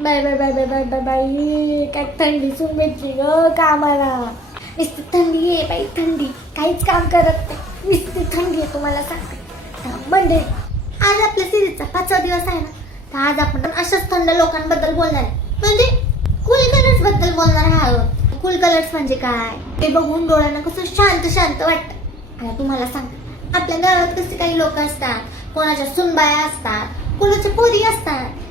Bye bye bye bye bye bye बाई, काय थंडी सून भेटली ग कामाला. नुसती थंडी आहे बाई, थंडी, काहीच काम करत नाही, नुसती थंडी आहे. तुम्हाला सांगते मंडे, आज आपल्या सिरीजचा 5वा दिवस आहे ना, तर आज आपण अशाच थंड लोकांबद्दल बोलणार आहे. म्हणजे कूल कलर्स बद्दल बोलणार आहोत. कूल कलर्स म्हणजे काय ते बघून डोळ्यांना कसं शांत शांत वाटतं. आता तुम्हाला सांगते, आपल्या गावात कसे काही लोक असतात, कोणाच्या सुनबाया असतात, कोणाच्या पोरी असतात,